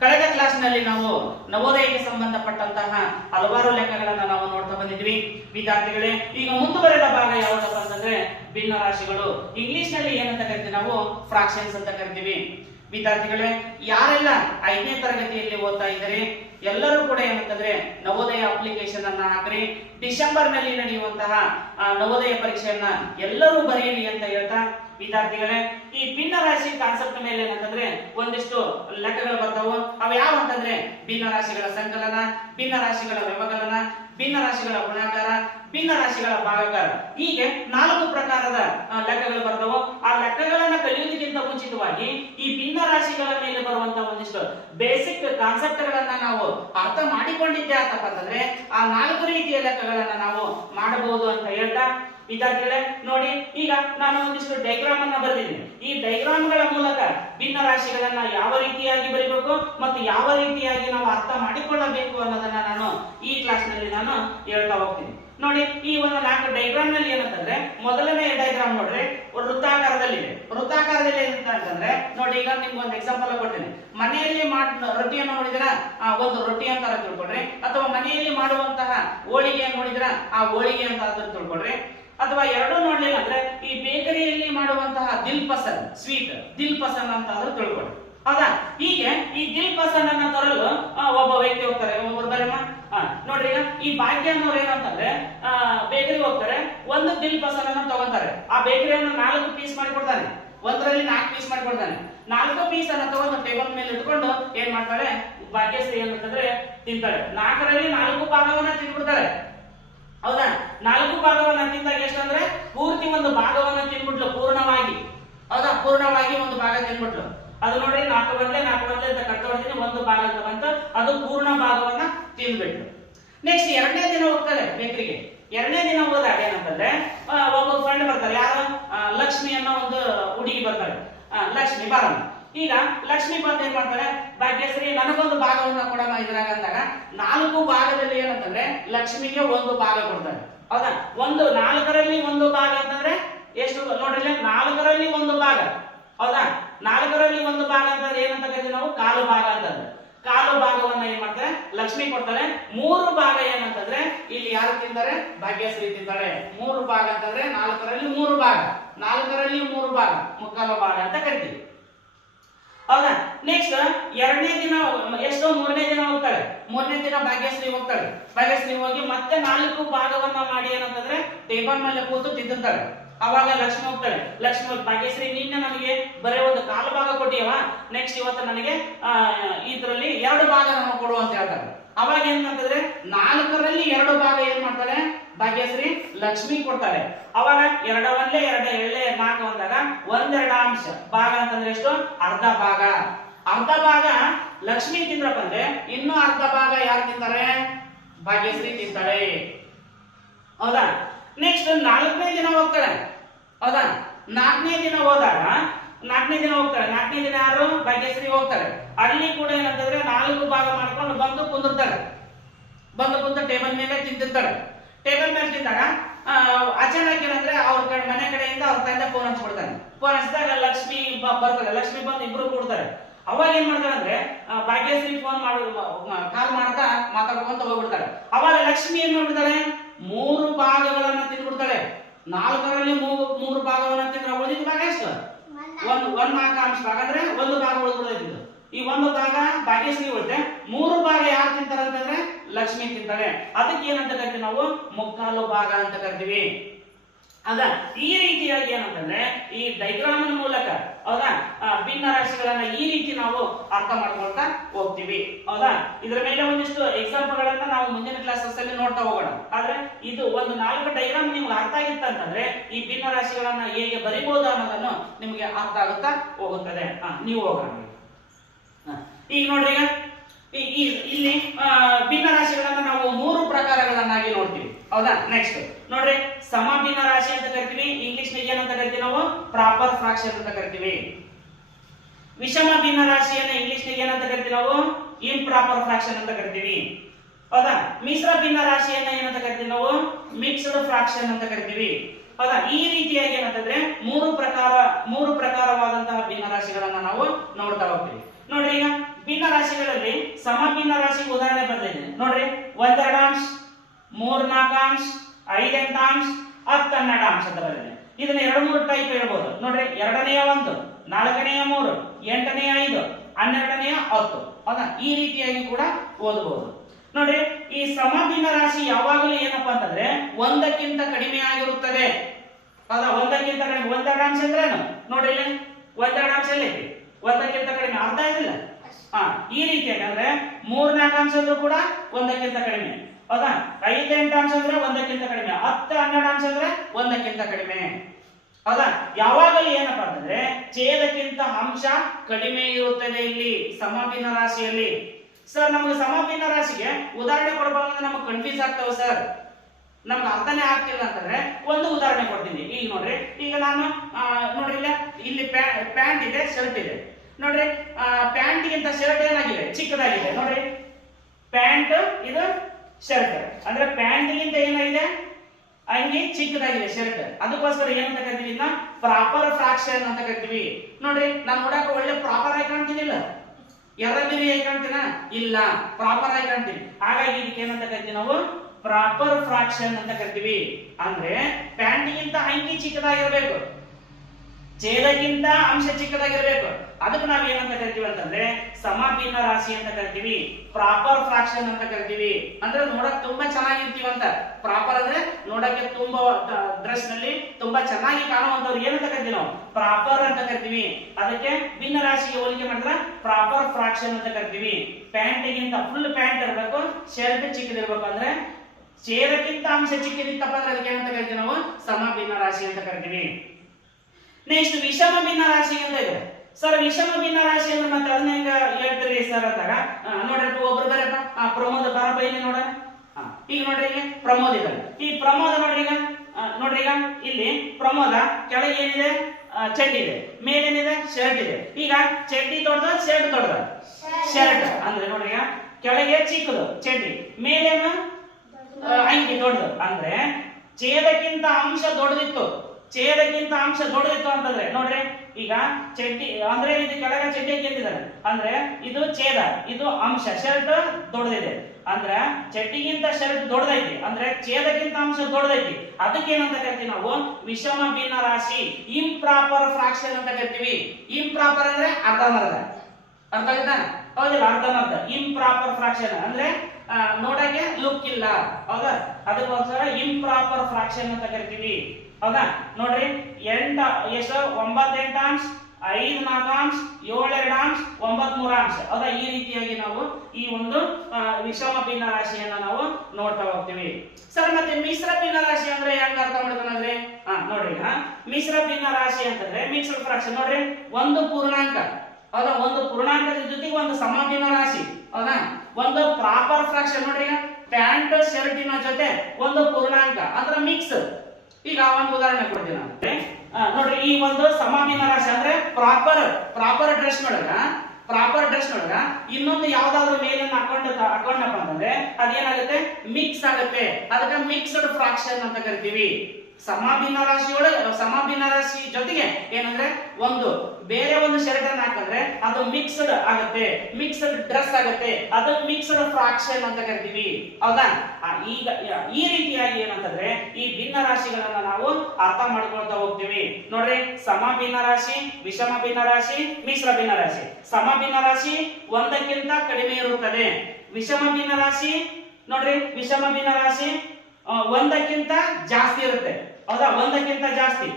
ಕಳೆದ ಕ್ಲಾಸ್ನಲ್ಲಿ ನಾವು ನವೋದಯಕ್ಕೆ ಸಂಬಂಧಪಟ್ಟಂತಹ ಹಲವಾರು ಲೆಕ್ಕಗಳನ್ನ ನಾವು ನೋಡ್ತಾ ಬಂದಿದ್ವಿ. ವಿದ್ಯಾರ್ಥಿಗಳೇ, ಈಗ ಮುಂದುವರೆದ ಭಾಗ ಯಾವುದಪ್ಪ ಅಂತಂದ್ರೆ ಭಿನ್ನ ರಾಶಿಗಳು. ಇಂಗ್ಲಿಷ್ನಲ್ಲಿ ಏನಂತ ಕರಿತೀವಿ ನಾವು? ಫ್ರಾಕ್ಷನ್ಸ್ ಅಂತ ಕರಿತೀವಿ. ವಿದ್ಯಾರ್ಥಿಗಳೇ, ಯಾರೆಲ್ಲ ಐದನೇ ತರಗತಿಯಲ್ಲಿ ಓದ್ತಾ ಇದ್ದಾರೆ, ಎಲ್ಲರೂ ಕೂಡ ಏನಂತಂದ್ರೆ ನವೋದಯ ಅಪ್ಲಿಕೇಶನ್ ಅನ್ನ ಹಾಕ್ರಿ. ಡಿಸೆಂಬರ್ನಲ್ಲಿ ನಡೆಯುವಂತಹ ನವೋದಯ ಪರೀಕ್ಷೆಯನ್ನ ಎಲ್ಲರೂ ಬರೆಯಲಿ ಅಂತ ಹೇಳ್ತಾ ವಿದ್ಯಾರ್ಥಿಗಳೇ, ಈ ಭಿನ್ನ ರಾಶಿ ಕಾನ್ಸೆಪ್ಟ್ ಮೇಲೆ ಏನಂತಂದ್ರೆ ಒಂದಿಷ್ಟು ಲೆಕ್ಕಗಳು ಬರ್ತಾವು. ಅವು ಯಾವ ಅಂತಂದ್ರೆ ಭಿನ್ನ ರಾಶಿಗಳ ಸಂಕಲನ, ಭಿನ್ನ ರಾಶಿಗಳ ವ್ಯವಕಲನ, ಭಿನ್ನ ರಾಶಿಗಳ ಗುಣಾಕಾರ, ಭಿನ್ನ ರಾಶಿಗಳ ಭಾಗಕಾರ. ಹೀಗೆ ನಾಲ್ಕು ಪ್ರಕಾರದ ಲೆಕ್ಕಗಳು ಬರ್ತಾವೋ. ಆ ಲೆಕ್ಕಗಳನ್ನ ಕಲಿಯುವುದಕ್ಕಿಂತ ಮುಂಚಿತವಾಗಿ ಈ ಭಿನ್ನ ರಾಶಿಗಳ ಮೇಲೆ ಬರುವಂತ ಒಂದಿಷ್ಟು ಬೇಸಿಕ್ ಕಾನ್ಸೆಪ್ಟ್ ಗಳನ್ನ ನಾವು ಅರ್ಥ ಮಾಡಿಕೊಂಡಿದ್ದೆ ಅಂತಪ್ಪ ಅಂತಂದ್ರೆ ಆ ನಾಲ್ಕು ರೀತಿಯ ಲೆಕ್ಕಗಳನ್ನ ನಾವು ಮಾಡಬಹುದು ಅಂತ ಹೇಳ್ತಾ ವಿದ್ಯಾರ್ಥಿಗಳೇ ನೋಡಿ, ಈಗ ನಾನು ಒಂದಿಷ್ಟು ಡೈಗ್ರಾಮ್ ಅನ್ನ ಬರೆದಿದ್ದೀನಿ. ಈ ಡೈಗ್ರಾಮ್ಗಳ ಮೂಲಕ ಭಿನ್ನ ರಾಶಿಗಳನ್ನ ಯಾವ ರೀತಿಯಾಗಿ ಬರೀಬೇಕು ಮತ್ತು ಯಾವ ರೀತಿಯಾಗಿ ನಾವು ಅರ್ಥ ಮಾಡಿಕೊಳ್ಳಬೇಕು ಅನ್ನೋದನ್ನ ನಾನು ಈ ಕ್ಲಾಸ್ನಲ್ಲಿ ನಾನು ಹೇಳ್ತಾ ಹೋಗ್ತೀನಿ. ನೋಡಿ, ಈ ಒಂದು ನಾಲ್ಕು ಡೈಗ್ರಾಮ್ನಲ್ಲಿ ಏನಂತಂದ್ರೆ, ಮೊದಲನೇ ಡೈಗ್ರಾಮ್ ನೋಡ್ರಿ, ವೃತ್ತಾಕಾರದಲ್ಲಿದೆ. ವೃತ್ತಾಕಾರದಲ್ಲಿ ಏನಂತ ಅಂತಂದ್ರೆ, ನೋಡಿ, ಈಗ ನಿಮ್ಗೆ ಒಂದು ಎಕ್ಸಾಂಪಲ್ ಕೊಡ್ತೀನಿ. ಮನೆಯಲ್ಲಿ ಮಾಡ್, ರೊಟ್ಟಿಯನ್ನು ನೋಡಿದ್ರ ಆ, ಒಂದು ರೊಟ್ಟಿ ಅಂತ ತಿಳ್ಕೊಡ್ರಿ ಅಥವಾ ಮನೆಯಲ್ಲಿ ಮಾಡುವಂತಹ ಹೋಳಿಗೆ ನೋಡಿದ್ರ ಆ ಹೋಳಿಗೆ ಅಂತ ತಿಳ್ಕೊಡ್ರಿ ಅಥವಾ ಎರಡೂ ನೋಡ್ಲಿಲ್ಲ ಅಂದ್ರೆ ಈ ಬೇಕರಿಯಲ್ಲಿ ಮಾಡುವಂತಹ ದಿಲ್ ಪಸಂದ್ ಸ್ವೀಟ್ ದಿಲ್ ಪಸಂದ್ ಅಂತ ಆದ್ರೂ ತಿಳ್ಕೊಳ್ಳಿ. ಹೌದಾ? ಹೀಗೆ ಈ ದಿಲ್ ಪಸಂದ್ ಅನ್ನ ತರಲು ಒಬ್ಬ ವ್ಯಕ್ತಿ ಹೋಗ್ತಾರೆ. ಒಬ್ಬರು ಬರಮ್ಮ ನೋಡ್ರಿ ಈಗ ಈ ಭಾಗ್ಯ ಅನ್ನೋರು ಏನಂತಂದ್ರೆ ಬೇಕರಿ ಹೋಗ್ತಾರೆ. ಒಂದು ದಿಲ್ ಪಸಂದ್ ಅನ್ನ ತಗೊಂತಾರೆ. ಆ ಬೇಕರಿಯನ್ನು ನಾಲ್ಕು ಪೀಸ್ ಮಾಡಿ ಕೊಡ್ತಾನೆ ಒಂದರಲ್ಲಿ ನಾಲ್ಕು ಪೀಸ್ ಮಾಡಿ ಕೊಡ್ತಾನೆ ನಾಲ್ಕು ಪೀಸ್ ಅನ್ನ ತಗೊಂಡು ಟೇಬಲ್ ಮೇಲೆ ಇಟ್ಕೊಂಡು ಏನ್ ಮಾಡ್ತಾಳೆ? ಭಾಗ್ಯಶ್ರೀ ಏನಂತಂದ್ರೆ ತಿಂತಾಳೆ. ನಾಲ್ಕರಲ್ಲಿ ನಾಲ್ಕು ಭಾಗವನ್ನ ತಿಂದ್ಬಿಡ್ತಾಳೆ ಹೌದಾ? ನಾಲ್ಕು ಭಾಗವನ್ನ ತಿಂದಾಗ ಎಷ್ಟಂದ್ರೆ? ಪೂರ್ತಿ ಒಂದು ಭಾಗವನ್ನ ತಿನ್ಬಿಟ್ಲು, ಪೂರ್ಣವಾಗಿ. ಹೌದಾ? ಪೂರ್ಣವಾಗಿ ಒಂದು ಭಾಗ ತಿನ್ಬಿಟ್ಲು. ಅದು ನೋಡಿ ನಾಲ್ಕು ಬಂದ್ರೆ ನಾಲ್ಕು ಬಂದ್ರೆ ಅಂತ ಕಟ್ಟ ಹೊಡ್ತೀನಿ ಒಂದು ಭಾಗ ಅಂತ ಬಂತು. ಅದು ಪೂರ್ಣ ಭಾಗವನ್ನ ತಿನ್ಬಿಟ್ಲು ನೆಕ್ಸ್ಟ್ ಎರಡನೇ ದಿನ ಹೋಗ್ತಾರೆ ಬೇಕರಿಗೆ. ಎರಡನೇ ದಿನ ಹೋದಾಗ ಏನಂತಂದ್ರೆ ಒಬ್ಬ ಫ್ರೆಂಡ್ ಬರ್ತಾರೆ, ಯಾರು? ಲಕ್ಷ್ಮಿ ಅನ್ನೋ ಒಂದು ಹುಡುಗಿ ಬರ್ತಾರೆ. ಲಕ್ಷ್ಮಿ ಬಾರಮ್ಮ ಈಗ ಲಕ್ಷ್ಮಿ ಬಂದು ಏನ್ ಮಾಡ್ತಾರೆ? ಭಾಗ್ಯಶ್ರೀ, ನನಗೊಂದು ಭಾಗವನ್ನ ಕೊಡಮ್ಮ ಇದ್ರಾಗ ಅಂದಾಗ, ನಾಲ್ಕು ಭಾಗದಲ್ಲಿ ಏನಂತಂದ್ರೆ ಲಕ್ಷ್ಮಿಗೆ ಒಂದು ಭಾಗ ಕೊಡ್ತಾರೆ. ಹೌದಾ? ಒಂದು ನಾಲ್ಕರಲ್ಲಿ ಒಂದು ಭಾಗ ಅಂತಂದ್ರೆ ಎಷ್ಟು? ನೋಡ್ರಿ ನಾಲ್ಕರಲ್ಲಿ ಒಂದು ಭಾಗ. ಹೌದಾ? ನಾಲ್ಕರಲ್ಲಿ ಒಂದು ಭಾಗ ಅಂತಂದ್ರೆ ಏನಂತ ಕರಿತೀವಿ ನಾವು? ಕಾಲು ಭಾಗ ಅಂತಂದ್ರೆ. ಕಾಲು ಭಾಗವನ್ನ ಏನ್ ಮಾಡ್ತಾರೆ? ಲಕ್ಷ್ಮಿ ಕೊಡ್ತಾರೆ. ಮೂರು ಭಾಗ ಏನಂತಂದ್ರೆ ಇಲ್ಲಿ ಯಾರು ತಿಂತಾರೆ? ಭಾಗ್ಯಶ್ರೀ ತಿಂತಾರೆ. ಮೂರು ಭಾಗ ಅಂತಂದ್ರೆ ನಾಲ್ಕರಲ್ಲಿ ಮೂರು ಭಾಗ. ನಾಲ್ಕರಲ್ಲಿ ಮೂರು ಭಾಗ. ಮುಕ್ಕಾಲು ಭಾಗ ಅಂತ ಕರಿತೀವಿ. ಹೌದಾ? ನೆಕ್ಸ್ಟ್ ಎರಡನೇ ದಿನ ಎಷ್ಟೋ ಮೂರನೇ ದಿನ ಹೋಗ್ತಾಳೆ. ಮೂರನೇ ದಿನ ಭಾಗ್ಯಶ್ರೀ ಹೋಗ್ತಾಳೆ. ಭಾಗ್ಯಶ್ರೀ ಹೋಗಿ ಮತ್ತೆ ನಾಲ್ಕು ಭಾಗವನ್ನ ಮಾಡಿ ಏನಂತಂದ್ರೆ ಟೇಬಲ್ ಮೇಲೆ ಕೂತು ತಿಂತಿರ್ತಾಳೆ ಅವಾಗ ಲಕ್ಷ್ಮಿ ಹೋಗ್ತಾಳೆ. ಲಕ್ಷ್ಮಿ ಭಾಗ್ಯಶ್ರೀ, ನಿನ್ನೆ ನನಗೆ ಬರೀ ಒಂದು ಕಾಲು ಭಾಗ ಕೊಟ್ಟಿಯವ ನೆಕ್ಸ್ಟ್ ಇವತ್ತು ನನಗೆ ಇದ್ರಲ್ಲಿ ಎರಡು ಭಾಗ ನಾನು ಕೊಡು ಅಂತ ಹೇಳ್ತಾರೆ ಅವಾಗ ಏನಂತಂದ್ರೆ ನಾಲ್ಕರಲ್ಲಿ ಎರಡು ಭಾಗ ಏನ್ ಮಾಡ್ತಾಳೆ? ಭಾಗ್ಯಶ್ರೀ ಲಕ್ಷ್ಮಿ ಕೊಡ್ತಾರೆ ಅವಾಗ ಎರಡವಲ್ಲೇ ಎರಡ ಎಳ್ಳೆ ನಾಲ್ಕು ಅಂದಾಗ ಒಂದೆರಡ ಅಂಶ. ಭಾಗ ಅಂತಂದ್ರೆ ಎಷ್ಟು? ಅರ್ಧ ಭಾಗ. ಅರ್ಧ ಭಾಗ ಲಕ್ಷ್ಮಿ ತಿಂದ್ರಪ್ಪ ಅಂದ್ರೆ ಇನ್ನೂ ಅರ್ಧ ಭಾಗ ಯಾರು ತಿಂತಾರೆ? ಭಾಗ್ಯಶ್ರೀ ತಿಂತಾಳೆ. ಹೌದಾ? ನೆಕ್ಸ್ಟ್ ನಾಲ್ಕನೇ ದಿನ ಹೋಗ್ತಾಳೆ. ಹೌದಾ? ನಾಲ್ಕನೇ ದಿನ ಹೋದಾಗ, ನಾಲ್ಕನೇ ದಿನ ಹೋಗ್ತಾರೆ ನಾಲ್ಕನೇ ದಿನ ಯಾರು? ಭಾಗ್ಯಶ್ರೀ ಹೋಗ್ತಾರೆ ಅಲ್ಲಿ ಕೂಡ ಏನಂತಂದ್ರೆ ನಾಲ್ಕು ಭಾಗ ಮಾಡ್ಕೊಂಡು ಬಂದು ಕುಂದಿರ್ತಾರೆ ಬಂದು ಕುಂತ ಟೇಬಲ್ ಮೇಲೆ ತಿಂತಿರ್ತಾಳೆ ಟೇಬಲ್ ಮೇಲೆ ತಿಂದಾಗ ಅಚಾನಕ್ ಏನಂದ್ರೆ ಅವ್ರ ಕಡೆ ಮನೆ ಕಡೆಯಿಂದ ಅವ್ರ ತಂದೆ ಫೋನ್ ಹಚ್ಕೊಡ್ತಾನೆ. ಫೋನ್ ಹಚ್ಚಿದಾಗ ಲಕ್ಷ್ಮಿ ಬರ್ತಾರೆ ಲಕ್ಷ್ಮಿ ಬಂದು ಇಬ್ರು ಕೊಡ್ತಾರೆ. ಅವಾಗ ಏನ್ ಮಾಡ್ತಾರೆ ಅಂದ್ರೆ ಭಾಗ್ಯಶ್ರೀ ಫೋನ್ ಮಾಡಿ ಕಾಲ್ ಮಾಡ್ತಾ ಮಾತಾಡ್ಕೊಂತ ಹೋಗ್ಬಿಡ್ತಾರೆ. ಅವಾಗ ಲಕ್ಷ್ಮಿ ಏನ್ ಮಾಡ್ಬಿಡ್ತಾಳೆ? ಮೂರು ಭಾಗಗಳನ್ನ ತಿಂದ್ಬಿಡ್ತಾಳೆ. ನಾಲ್ಕರಲ್ಲಿ ಮೂರು ಮೂರು ಭಾಗವನ್ನ ತಿಂದ್ರೆ ಉಳಿದಿದ್ದ ಭಾಗ ಎಷ್ಟು? ಒಂದು. ಒಂದ್ ನಾಲ್ಕು ಅಂಶ ಭಾಗ ಅಂದ್ರೆ ಒಂದು ಭಾಗ ಉಳಿದ್ಬಿಡ್ತೈತಿ. ಈ ಒಂದು ಭಾಗ ಭಾಗ್ಯಶ್ರೀ ಉಳಿತೆ. ಮೂರು ಭಾಗ ಯಾರು ತಿಂತಾರೆ ಅಂತಂದ್ರೆ ಲಕ್ಷ್ಮಿ ತಿಂತಾರೆ ಅದಕ್ಕೆ ಏನಂತ ಕರಿತೀವಿ ನಾವು? ಮುಕ್ಕಾಲು ಭಾಗ ಅಂತ ಕರಿತೀವಿ. ಅದ, ಈ ರೀತಿಯಾಗಿ ಏನಂತಂದ್ರೆ, ಈ ಡೈಗ್ರಾಮ್ ಮೂಲಕ, ಹೌದಾ? ಭಿನ್ನ ರಾಶಿಗಳನ್ನ ಈ ರೀತಿ ನಾವು ಅರ್ಥ ಮಾಡ್ಕೊಳ್ತಾ ಹೋಗ್ತೀವಿ. ಹೌದಾ? ಇದರ ಮೇಲೆ ಒಂದಿಷ್ಟು ಎಕ್ಸಾಂಪಲ್ ನಾವು ಮುಂದಿನ ಕ್ಲಾಸಸ್ ಅಲ್ಲಿ ನೋಡ್ತಾ ಹೋಗೋಣ. ಆದ್ರೆ ಇದು ಒಂದು ನಾಲ್ಕು ಡೈಗ್ರಾಮ್ ನಿಮ್ಗೆ ಅರ್ಥ ಆಗಿತ್ತು ಅಂತಂದ್ರೆ, ಈ ಭಿನ್ನ ರಾಶಿಗಳನ್ನ ಹೇಗೆ ಬರಿಬಹುದು ಅನ್ನೋದನ್ನು ನಿಮಗೆ ಅರ್ಥ ಆಗುತ್ತಾ ಹೋಗುತ್ತದೆ. ನೀವು ಹೋಗೋಣ. ಈಗ ನೋಡ್ರಿ ಈಗ. ಇಲ್ಲಿ ಭಿನ್ನ ರಾಶಿಗಳನ್ನ ನಾವು ಮೂರು ಪ್ರಕಾರಗಳನ್ನಾಗಿ ನೋಡ್ತೀವಿ. ಹೌದಾ? ನೆಕ್ಸ್ಟ್ ನೋಡ್ರಿ ಸಮ ಭಿನ್ನ ರಾಶಿ ಅಂತ ಕರಿತೀವಿ ಇಂಗ್ಲಿಷ್ ಏನಂತ ಕರಿತೀವಿ ನಾವು? ಪ್ರಾಪರ್ ಫ್ರಾಕ್ಷನ್ ಅಂತ ಕರಿತೀವಿ. ವಿಷಮ ಭಿನ್ನ ರಾಶಿಯನ್ನ ಇಂಗ್ಲಿಷ್ನಲ್ಲಿ ಏನಂತ ಕರಿತೀವಿ ನಾವು? ಇಂಪ್ರಾಪರ್ ಫ್ರಾಕ್ಷನ್ ಅಂತ ಕರಿತೀವಿ. ಹೌದಾ? ಮಿಶ್ರ ಭಿನ್ನ ರಾಶಿಯನ್ನ ಏನಂತ ಕರಿತೀವಿ ನಾವು? ಮಿಕ್ಸ್ಡ್ ಫ್ರಾಕ್ಷನ್ ಅಂತ ಕರಿತೀವಿ. ಹೌದಾ? ಈ ರೀತಿಯಾಗಿ ಏನಂತಂದ್ರೆ ಮೂರು ಪ್ರಕಾರ, ಮೂರು ಪ್ರಕಾರವಾದಂತಹ ಭಿನ್ನ ರಾಶಿಗಳನ್ನ ನಾವು ನೋಡ್ತಾ ಹೋಗ್ತೀವಿ. ನೋಡ್ರಿ ಈಗ. ಭಿನ್ನ ರಾಶಿಗಳಲ್ಲಿ ಸಮಭಿನ್ನ ರಾಶಿಗೆ ಉದಾಹರಣೆ ಬರ್ತಿದ್ದೀನಿ ನೋಡ್ರಿ ಒಂದೆರಡಾಂಶ ಮೂರ್ ನಾಲ್ಕು ಅಂಶ, ಐದೆಂಟು ಅಂಶ ಹತ್ತು ಹನ್ನೆರಡು ಅಂಶ ಅಂತ ಬರ್ತಿದ್ದೀನಿ ಇದನ್ನ ಎರಡು ಮೂರು ಟೈಪ್ ಹೇಳ್ಬೋದು. ನೋಡ್ರಿ, ಎರಡನೆಯ ಒಂದು, ನಾಲ್ಕನೆಯ ಮೂರು, ಎಂಟನೆಯ ಐದು, ಹನ್ನೆರಡನೆಯ ಹತ್ತು. ಹೌದಾ? ಈ ರೀತಿಯಾಗಿ ಕೂಡ ಓದಬಹುದು ನೋಡ್ರಿ, ಈ ಸಮಭಿನ್ನ ರಾಶಿ ಯಾವಾಗಲೂ ಏನಪ್ಪಾ ಅಂತಂದ್ರೆ ಒಂದಕ್ಕಿಂತ ಕಡಿಮೆ ಆಗಿರುತ್ತದೆ. ಹೌದಾ? ಒಂದಕ್ಕಿಂತ ಕಡಿಮೆ, ಒಂದೆರಡು ಅಂಶ ಅಂದ್ರೇನು ನೋಡ್ರಿ ಇಲ್ಲಿ, ಒಂದೆರಡು ಅಂಶ ಎಲ್ಲಿ ಐತಿ ಒಂದಕ್ಕಿಂತ ಕಡಿಮೆ ಅರ್ಥ ಆಯ್ತಿಲ್ಲ ಹಾ ಈ ರೀತಿ ಯಾಕಂದ್ರೆ ಮೂರ್ನಾಲ್ಕು ಅಂಶ ಅಂದ್ರೂ ಕೂಡ ಒಂದಕ್ಕಿಂತ ಕಡಿಮೆ. ಹೌದಾ? ಐದು ಎಂಟು ಅಂಶ ಅಂದ್ರೆ ಒಂದಕ್ಕಿಂತ ಕಡಿಮೆ. ಹತ್ತು, ಹನ್ನೆರಡು ಅಂಶ ಅಂದ್ರೆ ಒಂದಕ್ಕಿಂತ ಕಡಿಮೆ. ಹೌದಾ? ಯಾವಾಗಲೂ ಏನಪ್ಪಾ ಅಂತಂದ್ರೆ ಛೇದಕ್ಕಿಂತ ಅಂಶ ಕಡಿಮೆ ಇರುತ್ತದೆ ಇಲ್ಲಿ ಸಮಭಿನ್ನ ರಾಶಿಯಲ್ಲಿ. ಸರ್ ನಮಗೆ ಸಮಭಿನ್ನ ರಾಶಿಗೆ ಉದಾಹರಣೆ ಕೊಡಬಾರ್ದು ನಮಗೆ ಕನ್ಫ್ಯೂಸ್ ಆಗ್ತಾವ ಸರ್ ನಮ್ಗೆ ಅರ್ಥನೇ ಆಗ್ತಿಲ್ಲ ಅಂತಂದ್ರೆ ಒಂದು ಉದಾಹರಣೆ ಕೊಡ್ತೀನಿ. ಈಗ ನೋಡ್ರಿ, ಈಗ ನಾನು ನೋಡ್ರಿ ಇಲ್ಲ, ಇಲ್ಲಿ ಪ್ಯಾಂಟ್ ಇದೆ ಶರ್ಟ್ ಇದೆ. ನೋಡ್ರಿ ಪ್ಯಾಂಟ್ ಗಿಂತ ಶರ್ಟ್ ಏನಾಗಿದೆ? ಚಿಕ್ಕದಾಗಿದೆ. ನೋಡ್ರಿ. ಪ್ಯಾಂಟ್ ಇದು ಶರ್ಟ್ ಅಂದ್ರೆ ಪ್ಯಾಂಟ್ ಗಿಂತ ಏನಾಗಿದೆ? ಅಂಗಿ ಚಿಕ್ಕದಾಗಿದೆ ಶರ್ಟ್ ಅದಕ್ಕೋಸ್ಕರ ಏನಂತ ಕರಿತೀವಿ? ಇದನ್ನ ಪ್ರಾಪರ್ ಫ್ರಾಕ್ಷನ್ ಅಂತ ಕರಿತೀವಿ. ನೋಡ್ರಿ, ನಾನು ನೋಡಕ್ ಒಳ್ಳೆ ಪ್ರಾಪರ್ ಆಗಿ ಕಾಣ್ತೀನಿಲ್ಲ ಎರಬಿರಿ ಆಗಿ ಕಾಣ್ತೀನ? ಇಲ್ಲ ಪ್ರಾಪರ್ ಆಗಿ ಕಾಣ್ತೀನಿ. ಹಾಗಾಗಿ ಇದಕ್ಕೆ ಏನಂತ ಕರಿತೀವಿ ನಾವು? ಪ್ರಾಪರ್ ಫ್ರಾಕ್ಷನ್ ಅಂತ ಕರಿತೀವಿ. ಅಂದ್ರೆ ಪ್ಯಾಂಟಿಗಿಂತ ಅಂಗಿ ಚಿಕ್ಕದಾಗಿರ್ಬೇಕು. ಛೇದಕ್ಕಿಂತ ಅಂಶ ಚಿಕ್ಕದಾಗಿರಬೇಕು. ಅದಕ್ಕೆ ನಾವ್ ಏನಂತ ಕರಿತೀವಿ ಅಂತಂದ್ರೆ ಸಮಭಿನ್ನ ರಾಶಿ ಅಂತ ಕರಿತೀವಿ ಪ್ರಾಪರ್ ಫ್ರಾಕ್ಷನ್ ಅಂತ ಕರಿತೀವಿ. ಅಂದ್ರೆ ನೋಡಕ್ ತುಂಬಾ ಅಂತ. ಪ್ರಾಪರ್ ಅಂದ್ರೆ ನೋಡಕ್ಕೆ ತುಂಬಾ ಡ್ರೆಸ್ನಲ್ಲಿ ತುಂಬಾ ಚೆನ್ನಾಗಿ ಕಾಣುವಂತವ್ರು ಏನಂತ ಕರಿತೀವಿ ನಾವು? ಪ್ರಾಪರ್ ಅಂತ ಕರಿತೀವಿ. ಅದಕ್ಕೆ ಭಿನ್ನ ರಾಶಿಗೆ ಹೋಲಿಕೆ ಮಾಡಿದ್ರೆ ಪ್ರಾಪರ್ ಫ್ರಾಕ್ಷನ್ ಅಂತ ಕರಿತೀವಿ. ಪ್ಯಾಂಟಿಗಿಂತ ಫುಲ್ ಪ್ಯಾಂಟ್ ಇರಬೇಕು ಶರ್ಟ್ ಚಿಕ್ಕದಿರ್ಬೇಕು ಅಂದ್ರೆ ಚೇರಕ್ಕಿಂತ ಅಂಶ ಚಿಕ್ಕದಿತ್ತಪ್ಪ ಅಂದ್ರೆ ಅದಕ್ಕೆ ಏನಂತ ಕರಿತೀವಿ ನಾವು? ಸಮಭಿನ್ನ ರಾಶಿ ಅಂತ ಕರಿತೀವಿ. ನೆಕ್ಸ್ಟ್ ವಿಷಮ ಭಿನ್ನ ರಾಶಿ ಅಂತ ಇದೆ. ಸರ್ ವಿಷಮ ಭಿನ್ನ ರಾಶಿ ಅಂದ್ರೆ ಮತ್ತೆ ಅದನ್ನ ಹೆಂಗ ಹೇಳ್ತೀರಿ ಸರ್ ಅಂದಾಗ ನೋಡ್ರಿ, ಒಬ್ರು ಬರಪ್ಪ. ಆ, ಪ್ರಮೋದ ಬಾರಪ್ಪ ಇಲ್ಲಿ ನೋಡ ಈಗ ನೋಡ್ರಿ ಈಗ ಪ್ರಮೋದ ಇದೆ ಈ ಪ್ರಮೋದ ನೋಡ್ರಿ ಈಗ. ನೋಡ್ರಿ ಈಗ. ಇಲ್ಲಿ ಪ್ರಮೋದ ಕೆಳಗೆ ಏನಿದೆ? ಚಡ್ಡಿ ಇದೆ. ಮೇಲೇನಿದೆ? ಶರ್ಟ್ ಇದೆ. ಈಗ ಚಡ್ಡಿ ತೊಡ್ದ, ಶರ್ಟ್ ತೊಡ್ದ? ಶರ್ಟ್. ಅಂದ್ರೆ ನೋಡ್ರಿ ಈಗ. ಕೆಳಗೆ ಚಿಕ್ಕದು, ಚಡ್ಡಿ. ಮೇಲೇನು ಅಂಗಿ ದೊಡ್ಡದು. ಅಂದ್ರೆ ಛೇದಕ್ಕಿಂತ ಅಂಶ ದೊಡ್ಡದಿತ್ತು. ಛೇದಕ್ಕಿಂತ ಅಂಶ ದೊಡ್ಡದಿತ್ತು ಅಂತಂದ್ರೆ, ನೋಡ್ರಿ, ಈಗ ಚಡ್ಡಿ, ಅಂದ್ರೆ ಇದು ಕೆಳಗ ಚಡ್ಡಿ ಕೆತ್ತಿದ್ದಾರೆ ಅಂದ್ರೆ ಇದು ಛೇದ, ಇದು ಅಂಶ ಶರ್ಟ್ ದೊಡ್ಡದಿದೆ. ಅಂದ್ರೆ ಚಡ್ಡಿಗಿಂತ ಶರ್ಟ್ ದೊಡ್ಡದೈತಿ, ಅಂದ್ರೆ ಛೇದಕ್ಕಿಂತ ಅಂಶ ದೊಡ್ಡದೈತಿ. ಅದಕ್ಕೆ ಏನಂತ ಕರಿತೀವಿ ನಾವು? ವಿಷಮ ಭಿನ್ನ ರಾಶಿ ಇಂಪ್ರಾಪರ್ ಫ್ರಾಕ್ಷನ್ ಅಂತ ಕರಿತೀವಿ. ಇಂಪ್ರಾಪರ್ ಅಂದ್ರೆ ಅರ್ಧಂಬರ್ಧ ಅರ್ಥ ಆಗುತ್ತಾ ಹೌದಿಲ್ಲ ಅರ್ಧಂಬರ್ಧ ಇಂಪ್ರಾಪರ್ ಫ್ರಾಕ್ಷನ್ ಅಂದ್ರೆ ನೋಡಕ್ಕೆ ಲುಕ್ ಇಲ್ಲ. ಹೌದಾ? ಅದಕ್ಕೋಸ್ಕರ ಇಂಪ್ರಾಪರ್ ಫ್ರಾಕ್ಷನ್ ಅಂತ ಕರಿತೀವಿ. ಹೌದಾ? ನೋಡ್ರಿ, ಎಂಟ, ಎಷ್ಟು? ಒಂಬತ್ತೆಂಟು ಅಂಶ, ಐದು ನಾಲ್ಕು ಅಂಶ ಎರಡ್ ಅಂಶ ಒಂಬತ್ ಮೂರ ಅಂಶ. ಹೌದಾ? ಈ ರೀತಿಯಾಗಿ ನಾವು ಈ ಒಂದು ವಿಷಮ ಭಿನ್ನ ರಾಶಿಯನ್ನ ನಾವು ನೋಡ್ತಾ ಹೋಗ್ತೀವಿ. ಸರ್, ಮತ್ತೆ ಮಿಶ್ರ ಭಿನ್ನ ರಾಶಿ ಅಂದ್ರೆ ಹೆಂಗ ಅರ್ಥ ಮಾಡ್ಕೊಂಡ್ರೆ ಹಾ, ನೋಡ್ರಿ, ಹಾ. ಮಿಶ್ರ ಭಿನ್ನ ರಾಶಿ ಅಂತಂದ್ರೆ ಮಿಕ್ಸ್ಡ್ ಫ್ರಾಕ್ಷನ್ ನೋಡ್ರಿ. ಒಂದು ಪೂರ್ಣಾಂಕ. ಹೌದಾ? ಒಂದು ಪೂರ್ಣಾಂಕದ ಜೊತೆಗೆ ಒಂದು ಸಮಭಿನ್ನ ರಾಶಿ. ಹೌದಾ? ಒಂದು ಪ್ರಾಪರ್ ಫ್ರಾಕ್ಷನ್ ನೋಡ್ರಿ. ಪ್ಯಾಂಟ್, ಶರ್ಟಿನ ಜೊತೆ ಒಂದು ಪೂರ್ಣಾಂಕ. ಅಂದ್ರೆ ಮಿಕ್ಸ್ ಈಗ ಒಂದು ಉದಾಹರಣೆ ಕೊಡ್ತೀನಿ ನಾನು. ನೋಡ್ರಿ, ಈ ಒಂದು ಸಮಾಮೀನ ರಾಶಿ ಅಂದ್ರೆ ಪ್ರಾಪರ್ ಪ್ರಾಪರ್ ಡ್ರೆಸ್ ನೊಳಗ ಪ್ರಾಪರ್ ಡ್ರೆಸ್ ನೊಳಗ ಇನ್ನೊಂದು ಯಾವ್ದಾದ್ರು ಮೇಲನ್ನ ಅಕೌಂಟ್ ಹಾಕೊಂಡಪ್ಪ ಅಂತಂದ್ರೆ ಅದೇನಾಗುತ್ತೆ? ಮಿಕ್ಸ್ ಆಗುತ್ತೆ. ಅದಕ್ಕೆ ಮಿಕ್ಸ್ಡ್ ಫ್ರಾಕ್ಷನ್ ಅಂತ ಕರಿತೀವಿ. ಸಮಭಿನ್ನ ರಾಶಿಯೊಳಗೆ ಸಮಾಭಿನ್ನ ರಾಶಿ ಜೊತೆಗೆ ಏನಂದ್ರೆ ಒಂದು ಬೇರೆ ಒಂದು ಶರ್ಟ್ ಹಾಕಿದ್ರೆ ಅದು ಮಿಕ್ಸ್ಡ್ ಆಗುತ್ತೆ ಮಿಕ್ಸ್ಡ್ ಡ್ರೆಸ್ ಆಗುತ್ತೆ, ಅದು ಮಿಕ್ಸ್ಡ್ ಫ್ರಾಕ್ಷನ್ ಅಂತ ಕರಿತೀವಿ. ಹೌದಾ? ಈಗ ಈ ರೀತಿಯಾಗಿ ಏನಂತಂದ್ರೆ ಈ ಭಿನ್ನ ರಾಶಿಗಳನ್ನ ನಾವು ಅರ್ಥ ಮಾಡ್ಕೊಳ್ತಾ ಹೋಗ್ತೀವಿ. ನೋಡ್ರಿ, ಸಮಭಿನ್ನ ರಾಶಿ ವಿಷಮ ಭಿನ್ನ ರಾಶಿ ಮಿಶ್ರ ಭಿನ್ನ ರಾಶಿ. ಸಮಭಿನ್ನ ರಾಶಿ ಒಂದಕ್ಕಿಂತ ಕಡಿಮೆ ಇರುತ್ತದೆ. ವಿಷಮ ಭಿನ್ನ ರಾಶಿ, ನೋಡ್ರಿ ವಿಷಮ ಭಿನ್ನ ರಾಶಿ ಒಂದಕ್ಕಿಂತ ಜಾಸ್ತಿ ಇರುತ್ತೆ. ಹೌದಾ? ಒಂದಕ್ಕಿಂತ ಜಾಸ್ತಿ.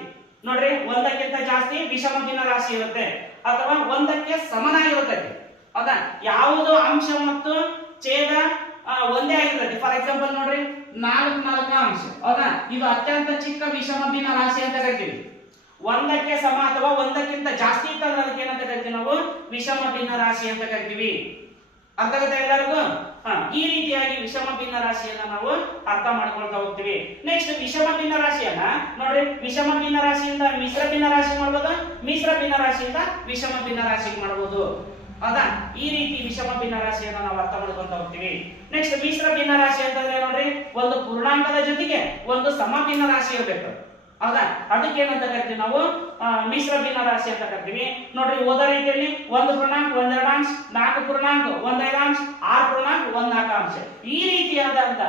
ನೋಡ್ರಿ, ಒಂದಕ್ಕಿಂತ ಜಾಸ್ತಿ ವಿಷಮ ದಿನ ರಾಶಿ ಇರುತ್ತೆ. ಅಥವಾ ಒಂದಕ್ಕೆ ಸಮನಾಗಿರುತ್ತೆ. ಹೌದಾ? ಯಾವುದು ಅಂಶ ಮತ್ತು ಛೇದ ಒಂದೇ ಆಗಿರ್ತದೆ ಫಾರ್ ಎಕ್ಸಾಂಪಲ್ ನೋಡ್ರಿ, ನಾಲ್ಕು ನಾಲ್ಕು ಅಂಶ. ಹೌದಾ? ಇದು ಅತ್ಯಂತ ಚಿಕ್ಕ ವಿಷಮ ದಿನ ರಾಶಿ ಅಂತ ಕರಿತೀವಿ ಒಂದಕ್ಕೆ ಸಮ ಅಥವಾ ಒಂದಕ್ಕಿಂತ ಜಾಸ್ತಿ ಇತ್ತು ಅದಕ್ಕೆ ಏನಂತ ಕರಿತೀವಿ ನಾವು? ವಿಷಮ ದಿನ ರಾಶಿ ಅಂತ ಕರಿತೀವಿ. ಅರ್ಥ ಆಗುತ್ತೆ ಎಲ್ಲರಿಗೂ? ಈ ರೀತಿಯಾಗಿ ವಿಷಮ ಭಿನ್ನ ರಾಶಿಯನ್ನ ನಾವು ಅರ್ಥ ಮಾಡ್ಕೊಳ್ತಾ ಹೋಗ್ತೀವಿ. ನೆಕ್ಸ್ಟ್ ವಿಷಮ ಭಿನ್ನ ರಾಶಿಯನ್ನ ನೋಡ್ರಿ. ವಿಷಮ ಭಿನ್ನ ರಾಶಿಯಿಂದ ಮಿಶ್ರ ಭಿನ್ನ ರಾಶಿ ಮಾಡ್ಬೋದು? ಮಿಶ್ರ ಭಿನ್ನ ರಾಶಿಯಿಂದ ವಿಷಮ ಭಿನ್ನ ರಾಶಿಗೆ ಮಾಡ್ಬೋದು. ಹೌದಾ? ಈ ರೀತಿ ವಿಷಮ ಭಿನ್ನ ರಾಶಿಯನ್ನ ನಾವು ಅರ್ಥ ಮಾಡ್ಕೊಂತ ಹೋಗ್ತೀವಿ. ನೆಕ್ಸ್ಟ್ ಮಿಶ್ರ ಭಿನ್ನ ರಾಶಿ ಅಂತಂದ್ರೆ ನೋಡ್ರಿ, ಒಂದು ಪೂರ್ಣಾಂಕದ ಜೊತೆಗೆ ಒಂದು ಸಮ ಭಿನ್ನ ರಾಶಿ ಇರಬೇಕು. ಹೌದಾ ಅದಕ್ಕೆ ಏನಂತ ಕರಿತೀವಿ ನಾವು? ಮಿಶ್ರ ಭಿನ್ನ ರಾಶಿ ಅಂತ ಕರಿತೀವಿ. ನೋಡ್ರಿ, ಓದ ರೀತಿಯಲ್ಲಿ ಒಂದು ಪೂರ್ಣಾಂಕ, ಒಂದೆರಡು ಅಂಶ, ನಾಲ್ಕು ಪೂರ್ಣಾಂಕ, ಒಂದೈದು ಅಂಶ, ಆರು ಪೂರ್ಣಾಂಕ, ಒಂದ್ ನಾಲ್ಕು ಅಂಶ. ಈ ರೀತಿಯಾದಂತ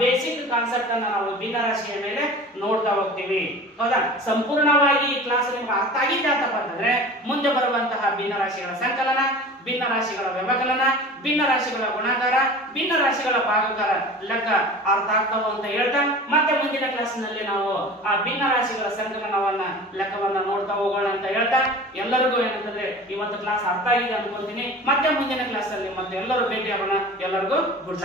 ಬೇಸಿಕ್ ಕಾನ್ಸೆಪ್ಟ್ ಅನ್ನ ನಾವು ಭಿನ್ನ ರಾಶಿಯ ಮೇಲೆ ನೋಡ್ತಾ ಹೋಗ್ತೀವಿ. ಹೌದಾ? ಸಂಪೂರ್ಣವಾಗಿ ಈ ಕ್ಲಾಸ್ ನಿಮ್ಗೆ ಅರ್ಥ ಆಗಿದೆ ಅಂತಪ್ಪ ಅಂತಂದ್ರೆ ಮುಂದೆ ಬರುವಂತಹ ಭಿನ್ನ ರಾಶಿಗಳ ಸಂಕಲನ ಭಿನ್ನ ರಾಶಿಗಳ ವ್ಯವಕಲನ ಭಿನ್ನ ರಾಶಿಗಳ ಗುಣಾಕಾರ ಭಿನ್ನ ರಾಶಿಗಳ ಭಾಗಕಾರ ಲೆಕ್ಕ ಅರ್ಥ ಆಗ್ತಾವ ಅಂತ ಹೇಳ್ತಾ, ಮತ್ತೆ ಮುಂದಿನ ಕ್ಲಾಸ್ನಲ್ಲಿ ನಾವು ಆ ಭಿನ್ನ ರಾಶಿಗಳ ಸಂಕಲನವನ್ನ, ಲೆಕ್ಕವನ್ನ ನೋಡ್ತಾ ಹೋಗೋಣ ಅಂತ ಹೇಳ್ತಾ, ಎಲ್ಲರಿಗೂ ಏನಂತಂದ್ರೆ ಇವತ್ತು ಕ್ಲಾಸ್ ಅರ್ಥ ಆಗಿದೆ ಅನ್ಕೊಂತೀನಿ ಮತ್ತೆ ಮುಂದಿನ ಕ್ಲಾಸ್ ಅಲ್ಲಿ ಮತ್ತೆ ಎಲ್ಲರೂ ಭೇಟಿ ಆಗೋಣ ಎಲ್ಲರಿಗೂ ಗುಡ್